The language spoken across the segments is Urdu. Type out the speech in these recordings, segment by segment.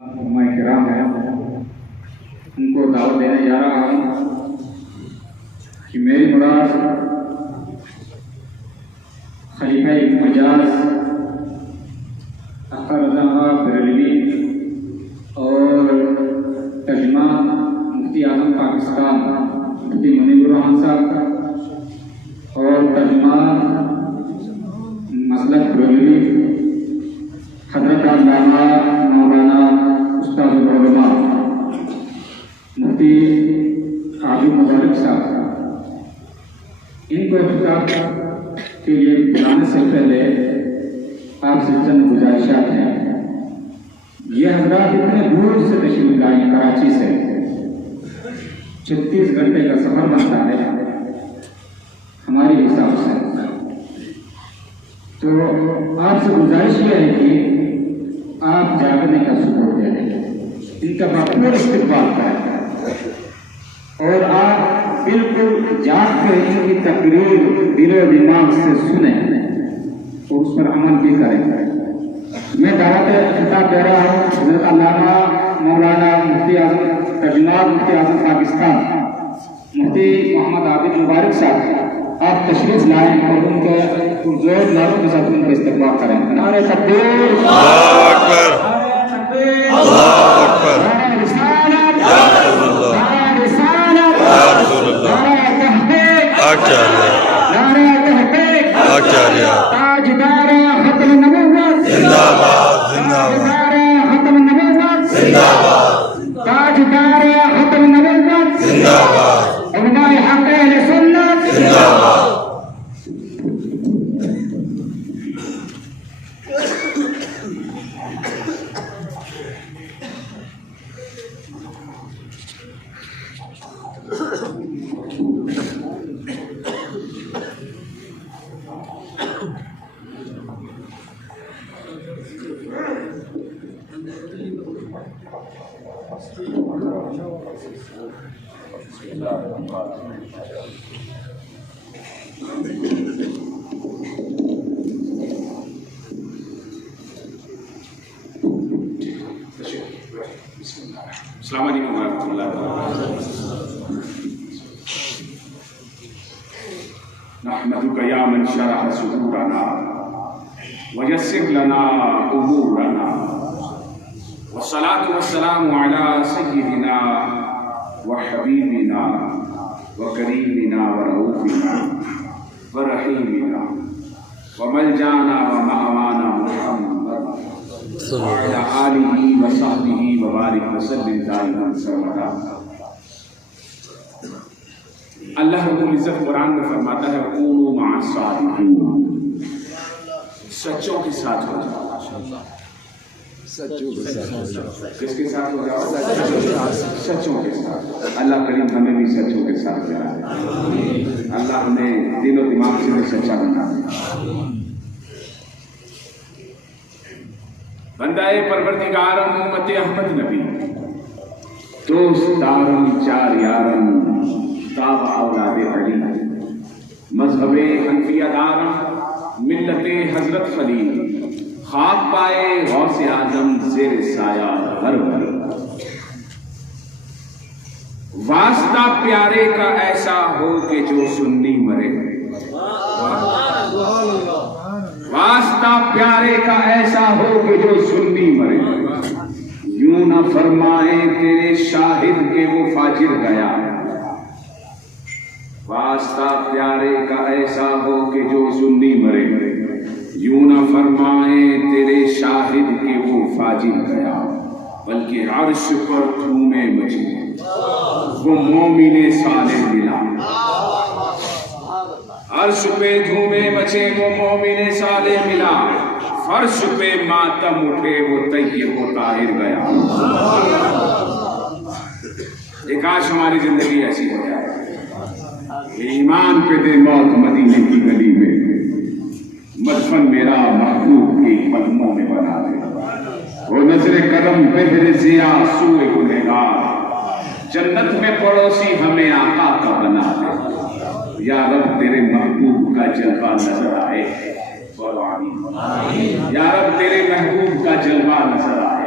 علماء کرام ہیں، ان کو دعوت دینے جا رہا ہوں کہ میری مراد خلیفہ مجاز اختر رضا بریلوی اور ترجمہ مفتی اعظم پاکستان مفتی منیب الرحمان صاحب اور ترجمہ مسلک بریلوی حضرت علامہ مولانا استاد العلماء مفتی عابد مبارک صاحب، ان کو افتتاح کے لیے بلانے سے پہلے آپ سے چند گزارشات ہیں۔ یہ حضرات اتنے دور سے تشریف لائے کراچی سے، 36 گھنٹے کا سفر بنتا ہے ہمارے حساب سے، تو آپ سے گزارش یہ ہے کہ آپ جاگنے کا سپورٹ دیں، ان کا بھرپور استقبال کریں اور آپ بالکل جاگ کر ان کی تقریر دل و دماغ سے سنیں اور اس پر عمل بھی کریں۔ میں دعوت خطاب دے رہا ہوں حضرت علامہ مولانا مفتی اعظم ترجمہ مفتی اعظم پاکستان مفتی محمد عابد مبارک صاحب، آپ تشریف لائیں اور ان کے پرزور نعروں کے ساتھ ان کا استقبال کریں۔ نعرہ تکبیر، اللہ اکبر، اللہ اکبر، نعرہ رسالت، یا رسول اللہ، نعرہ رسالت، یا رسول اللہ، نعرہ تحقیق، آچاریہ، نعرہ تحقیق، آچاریہ، تاجدار ختم نبوت، زندہ باد، زندہ باد، تاجدار ختم نبوت، زندہ باد، تاجدار ختم نبوت، زندہ باد، علماء حق اہل سنت، زندہ باد۔ السلام علیکم ورحمۃ اللہ وبرکاتہ۔ نحمدک یا من شرح صدورنا ویسر لنا امورنا والصلاة والسلام علی سیدنا وحبیبنا وکریمنا ورؤوفنا ورحیمنا وملجانا ومأوانا محمد وعلى آلہ وصحبہ وبارک وسلم دائما سرمدا۔ اللہ رب العزت قرآن میں فرماتا ہے کونوا مع الصادقین، سچوں کے ساتھ ہو جاؤ۔ کس کے ساتھ ہو جاؤ؟ سچوں کے ساتھ۔ اللہ کریم ہمیں بھی سچوں کے ساتھ کرائے، اللہ ہمیں دل و دماغ سے بھی سچا بنا دے۔ بندہ پروردگارم امت احمد نبی، دوست دارم چار یارم تابع اولاد علی، مذہب حنفیہ دارم ملت حضرت خلیل، خاک پائے غوث اعظم زیر سایہ ہر بھر۔ واسطہ پیارے کا ایسا ہو کہ جو سنی مرے، واسطہ پیارے کا ایسا ہو کہ جو سنی مرے، یوں نہ فرمائے تیرے شاہد کے وہ فاجر گیا، واسطہ پیارے کا ایسا ہو کہ جو سنی مرے، یوں نہ فرمائے تیرے شاہد کے وہ فاجر گیا، بلکہ عرش پر دھومے مچے وہ مومن صالح ملا، عرش پہ دھومے مچے وہ مومن صالح ملا، فرش پہ ماتم اٹھے وہ طیب و طاہر گیا۔ ایک آج ہماری زندگی ایسی ہو جائے، ایمان پہ دے موت مدینے کی گلی میں، مدفن میرا محبوب کے قدموں میں بنا دے، وہ نظر کرم بہر ضیا سوئے گنہگار، جنت میں پڑوسی ہمیں آقا کا بنا دے، یا رب تیرے محبوب کا جلوہ نظر آئے، یا رب تیرے محبوب کا جلوہ نظر آئے،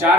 4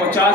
50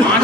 5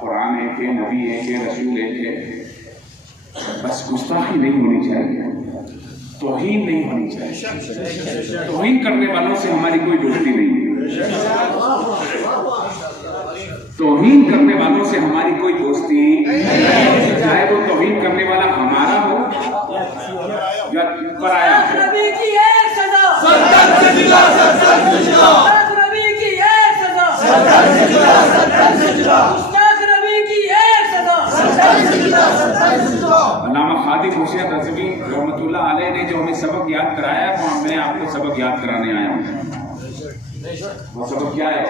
قرآن ایک ہے، نبی ایک ہے، رسول ایک ہے، بس گستاخی نہیں ہونی چاہیے، توہین نہیں ہونی چاہیے۔ توہین کرنے والوں سے ہماری کوئی دوستی نہیں ہے، توہین کرنے والوں سے ہماری کوئی دوستی، چاہے وہ توہین کرنے والا ہمارا ہو یا پرایا ہو۔ نبی کی ایک سزا، نبی کی ایک سزا، گستاخ نبی کی ایک سزا۔ علامہ خادم حسین رضوی رحمۃ اللہ علیہ نے جو ہمیں سبق یاد کرایا ہے، وہ میں آپ کو سبق یاد کرانے آیا ہوں۔ وہ سبق کیا ہے؟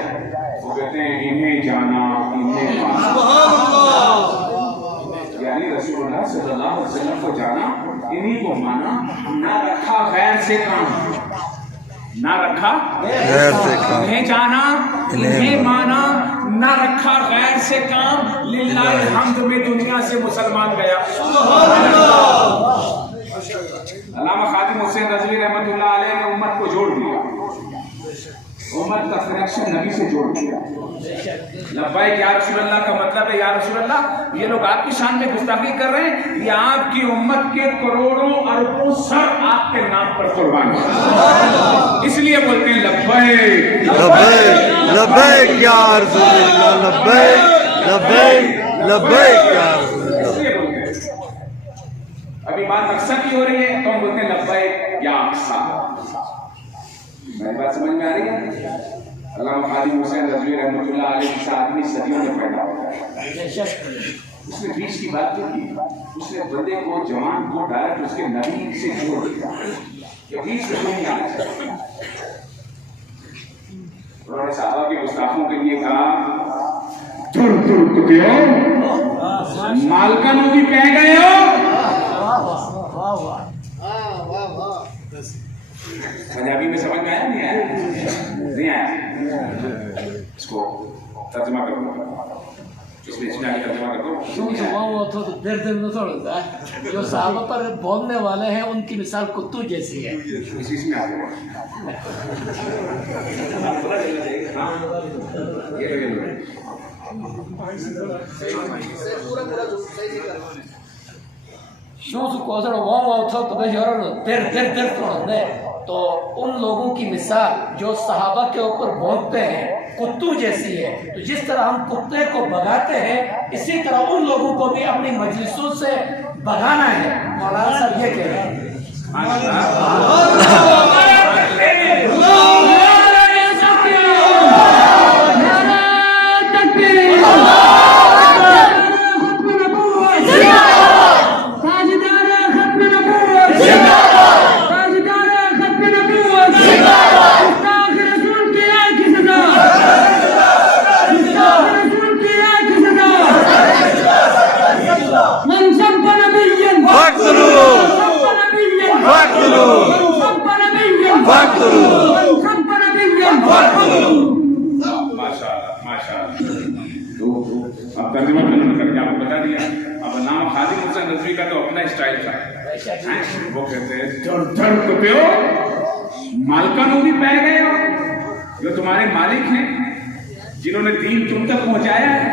وہ کہتے ہیں انہیں جانا انہیں مانا، یعنی رسول اللہ صلی اللہ علیہ وسلم کو جانا، انہیں کو مانا، نہ رکھا غیر سے کام، نہ رکھا غیر سے کام، انہیں جانا انہیں مانا، نہ رکھا غیر سے کام، للہ الحمد میں دنیا سے مسلمان گیا۔ علامہ خادم حسین رضوی رحمۃ اللہ علیہ نے امت کو جوڑ دیا، امت کا کنیکشن نبی سے جوڑ دیا۔ لبیک یا رسول اللہ کا مطلب ہے یا رسول اللہ یہ لوگ آپ کی شان میں گستاخی کر رہے ہیں، یہ آپ کی امت کے کروڑوں اربوں سر آپ کے نام پر قربان ہیں، اس لیے بولتے ہیں لبیک لبیک لبیک یا رسول اللہ، لبیک لبیک لبیک یا رسول اللہ۔ اس لیے بولتے ہیں۔ ابھی بات اقصا کی ہو رہی ہے تو ہم بولتے ہیں لبیک یا اقصا۔ میری بات سمجھ میں آ رہی ہے؟ علامہ خادم حسین رضوی رحمۃ اللہ علیہ جیسا آدمی صدیوں میں پیدا ہوتا ہے، اس نے بیچ کی بات نہیں کی، اس نے بندے کو جوان کو ڈائریکٹ اس کے نبی سے جوڑ دیا کہ بیچ میں کوئی نہیں آنا چاہیے۔ انہوں نے صحابہ کے گستاخوں کے لیے کہا دور دور کتیو مالکنوں بھی کہہ گئے ہو۔ پنجابی میں سمجھ میں آیا نہیں آیا؟ نہیں آیا؟ اس کو ترجمہ کرو، اس میں چنا کے ترجمہ کرو۔ جو صحابہ پر بولنے والے ہیں ان کی مثال کتو جیسی ہے۔ اسی میں آ جاؤ۔ تو ان لوگوں کی مثال جو صحابہ کے اوپر بھونکتے ہیں کتو جیسی ہے۔ تو جس طرح ہم کتے کو بھگاتے ہیں اسی طرح ان لوگوں کو بھی اپنی مجلسوں سے بھگانا ہے۔ مولانا صاحب یہ کہہ رہے ہیں۔ اب ترجمہ کر کے آپ کو بتا دیا۔ اب علامہ خادم حسین رضوی کا تو اپنا اسٹائل تھا، وہ کہتے ہیں دھڑ دھڑ کتیو مالکنوں بھی پہ گئے ہو، جو تمہارے مالک ہیں جنہوں نے دین تم تک پہنچایا ہے،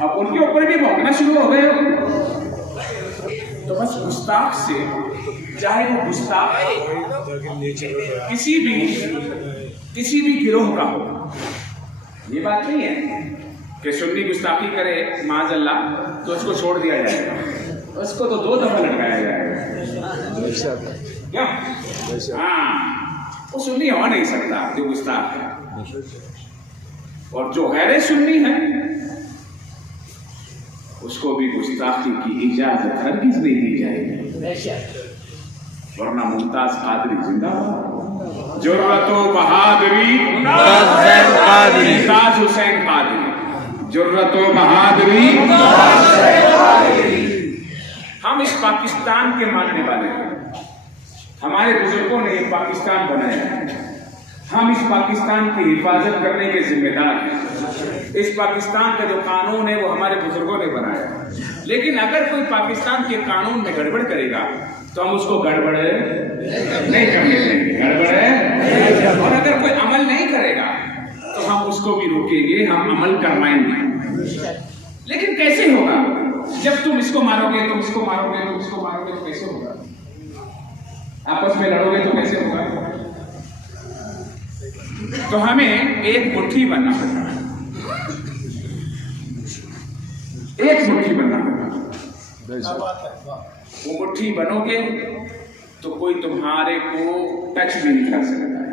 اب ان کے اوپر بھی بھونکنا شروع ہو گئے ہو۔ تو بس گستاخ سے، چاہے وہ گستاخ کسی بھی گروہ کا ہو، یہ بات نہیں ہے کہ سنی گستاخی کرے معاذ اللہ تو اس کو چھوڑ دیا جائے گا، اس کو تو 2 دفعہ لٹکایا جائے گا۔ کیا؟ ہاں، وہ سنی ہو نہیں سکتا جو گستاخ ہے، اور جو غیر سنی ہے اس کو بھی گستاخی کی اجازت ہرگز نہیں دی جائے گی، ورنہ ممتاز قادری زندہ باد، جرأت و بہادری ممتاز حسین قادری، جرأت و بہادری۔ ہم اس پاکستان کے ماننے والے ہیں، ہمارے بزرگوں نے یہ پاکستان بنایا ہے، ہم اس پاکستان کی حفاظت کرنے کے ذمہ دار ہیں۔ اس پاکستان کا جو قانون ہے وہ ہمارے بزرگوں نے بنایا ہے، لیکن اگر کوئی پاکستان کے قانون میں گڑبڑ کرے گا تو ہم اس کو گڑبڑ نہیں کرنے دیں گے، گڑبڑ، اور اگر کوئی عمل نہیں کرے گا تو ہم اس کو بھی روکیں گے، ہم عمل کروائیں گے۔ لیکن کیسے ہوگا جب تم اس کو مارو گے، تم اس کو مارو گے، تم اس کو مارو گے تو کیسے ہوگا؟ آپس میں لڑو گے تو کیسے ہوگا؟ تو ہمیں ایک مٹھی بننا ہوگا، ایک مٹھی بننا ہوگا۔ وہ مٹھی بنو گے تو کوئی تمہارے کو ٹچ بھی نہیں کر سکتا ہے،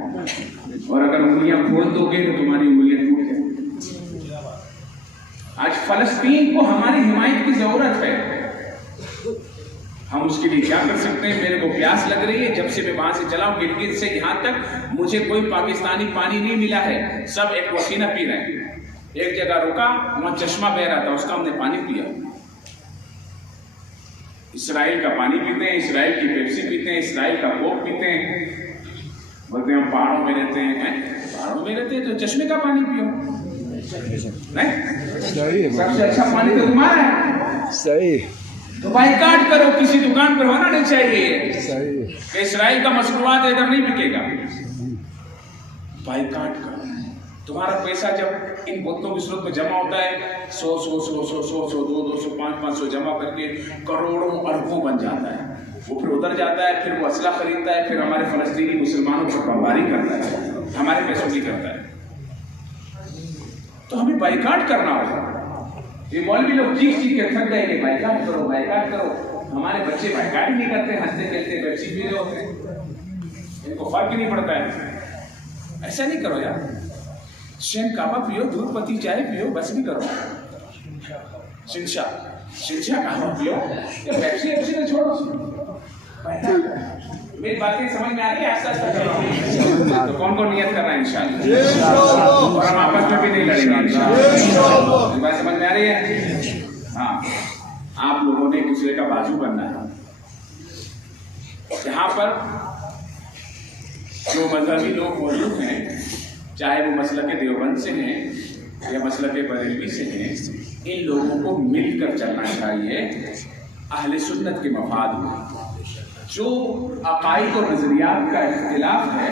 اور اگر انگلیاں کھول دو گے تو تمہاری انگلیاں ٹوٹ جائیں۔ آج فلسطین کو ہماری حمایت کی ضرورت ہے، ہم اس کے لیے کیا کر سکتے ہیں؟ میرے کو پیاس لگ رہی ہے، جب سے میں وہاں سے چلا ہوں گلگت سے یہاں تک مجھے کوئی پاکستانی پانی نہیں ملا ہے، سب ایک وسیلہ پی رہے ہیں۔ ایک جگہ رکا، وہاں چشمہ بہ رہا تھا، اس کا ہم نے پانی پیا۔ اسرائیل کا پانی پیتے ہیں، اسرائیل کی پیپسی پیتے ہیں، اسرائیل کا کوک پیتے ہیں، بولتے ہیں ہم پہاڑوں میں رہتے ہیں۔ پہاڑوں میں رہتے ہیں تو چشمے کا پانی پیو، نہیں؟ سب سے اچھا پانی تو تمہارا ہے، صحیح، تو بائیکاٹ کرو۔ کسی دکان پر ہونا نہیں چاہیے کہ اسرائیل کا مصنوعات ادھر نہیں بکے گا، بائیکاٹ کرو۔ تمہارا پیسہ جب ان بتوں کی صورت میں جمع ہوتا ہے، 100 200 500 جمع کر کے کروڑوں اربوں بن جاتا ہے، وہ پھر ادھر جاتا ہے، پھر وہ اسلحہ خریدتا ہے، پھر ہمارے فلسطینی مسلمانوں پر بمباری کرتا ہے، ہمارے پیسوں کی کرتا ہے۔ تو ہمیں بائیکاٹ کرنا ہوگا۔ یہ مولوی لوگ چیخ چیخ کے تھک گئے کہ بائیکاٹ کرو، بائیکاٹ کرو۔ ہمارے بچے بائیکاٹ ہی نہیں کرتے، ہنستے کھیلتے پیپسی پی رہے ہوتے ہیں، ان کو فرق ہی نہیں پڑتا ہے۔ ایسا نہیں کرو یار، شین کعبہ پیو، دودھ پتی چائے پیو، بس بھی کرو۔ شنشا کعبہ پیو، یا پیپسی ایپسی نہ چھوڑو۔ میری باتیں سمجھ میں آ رہی ہے؟ آہستہ آہستہ کرو۔ تو کون کون نیت کر رہا ہے انشاءاللہ؟ اور ہم آپس میں بھی نہیں لڑیں گے انشاءاللہ۔ میری بات سمجھ میں آ رہی ہے؟ ہاں، آپ لوگوں نے ایک دوسرے کا بازو بننا ہے۔ یہاں پر جو مذہبی لوگ موجود ہیں، چاہے وہ مسلک دیوبند سے ہیں یا مسلک بریلوی سے ہیں، ان لوگوں کو مل کر چلنا چاہیے اہل سنت کے مفاد میں۔ جو عقائد اور نظریات کا اختلاف ہے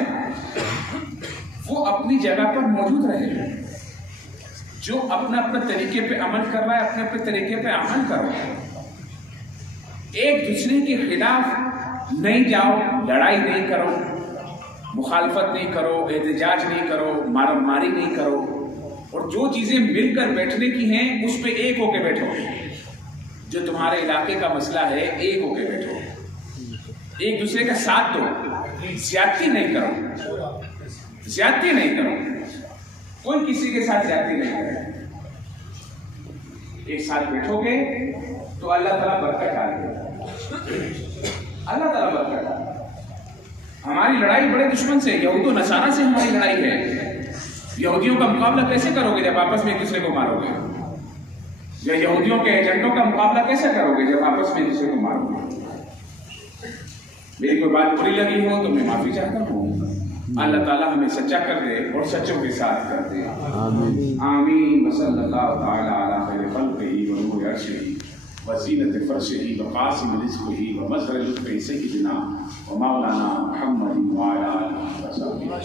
وہ اپنی جگہ پر موجود رہے، جو اپنے اپنے طریقے پہ عمل کر رہا ہے اپنے اپنے طریقے پہ عمل کرو، ایک دوسرے کے خلاف نہیں جاؤ، لڑائی نہیں کرو، مخالفت نہیں کرو، احتجاج نہیں کرو، مارم ماری نہیں کرو، اور جو چیزیں مل کر بیٹھنے کی ہیں اس پہ ایک ہو کے بیٹھو۔ جو تمہارے علاقے کا مسئلہ ہے ایک ہو کے بیٹھو، ایک دوسرے کا ساتھ دو، زیادتی نہیں کرو، زیادتی نہیں کرو، کوئی کسی کے ساتھ زیادتی نہیں کرے۔ ایک ساتھ بیٹھو گے تو اللہ تعالیٰ برکت ڈالے گا، اللہ تعالیٰ برکت ڈالے گا۔ ہماری لڑائی بڑے دشمن سے، یہود و نصارہ سے ہماری لڑائی ہے۔ یہودیوں کا مقابلہ کیسے کرو گے جب آپس میں ایک دوسرے کو مارو گے؟ یا یہودیوں کے ایجنٹوں کا مقابلہ کیسے کرو گے جب آپس میں ایک دوسرے کو مارو گے؟ میری کوئی بات بری لگی ہو تو میں معافی چاہتا ہوں۔ اللہ تعالیٰ ہمیں سچا کر دے اور سچوں کے ساتھ کر دے، آمین۔ وصلی اللہ تعالی علی خیر خلقہ ونور عرشہ وزینت فرشہ وقاسم رزقہ ومظہر لطفہ سیدنا ومولانا محمد وعلی آلہ وصحبہ۔